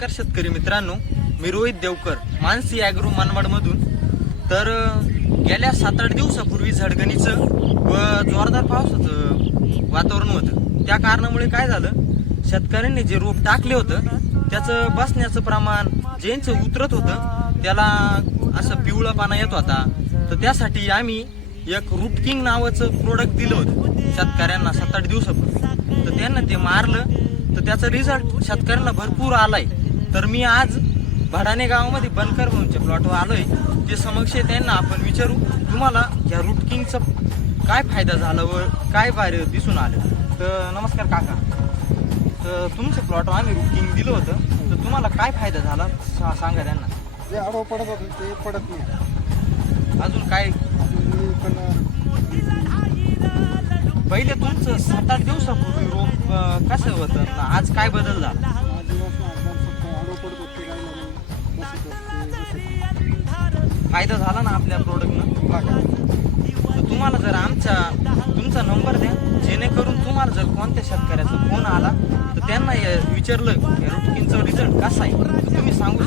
नमस्कार शेतकरी मित्रांनो, मी रोहित देवकर मानसी ॲग्रो मनमाडमधून. तर गेल्या 7-8 दिवसापूर्वी झडगणीचं व जोरदार पावसाचं वातावरण होतं. त्या कारणामुळे काय झालं, शेतकऱ्यांनी जे रोप टाकले होतं त्याचं बसण्याचं प्रमाण ज्यांचं उतरत होतं त्याला असं पिवळापणा येत होता. तर त्यासाठी आम्ही एक रूट किंग नावाचं प्रोडक्ट दिलं होतं शेतकऱ्यांना 7-8 दिवसापूर्वी. तर त्यांना ते मारलं तर त्याचा रिझल्ट शेतकऱ्यांना भरपूर आलाय. तर मी आज भडाणे गावामध्ये बनकर भाऊंच्या प्लॉटवर आलोय. ते समक्ष त्यांना आपण विचारू तुम्हाला या रूट किंगचा काय फायदा झाला व काय बाहेर दिसून आलं. तर नमस्कार काका, तर तुमच्या प्लॉटवर आम्ही रूट किंग दिलं होतं, तर तुम्हाला काय फायदा झाला सांगा त्यांना. जे आडवं पडत होतं ते पडत नाही. अजून काय पण पहिले तुमचं 7-8 दिवसापूर्वी रोप कसं होतं, आज काय बदल झाला? आडवं पडत होते काय नाही, बसत होते. फायदा झाला ना आपल्या प्रोडक्टनं. तर तुम्हाला जर तुमचा नंबर द्या, जेणेकरून तुम्हाला जर कोणत्या शेतकऱ्याचा फोन आला तर त्यांना विचारलं या रूट किंगचा रिझल्ट कसा आहे तर तुम्ही सांगू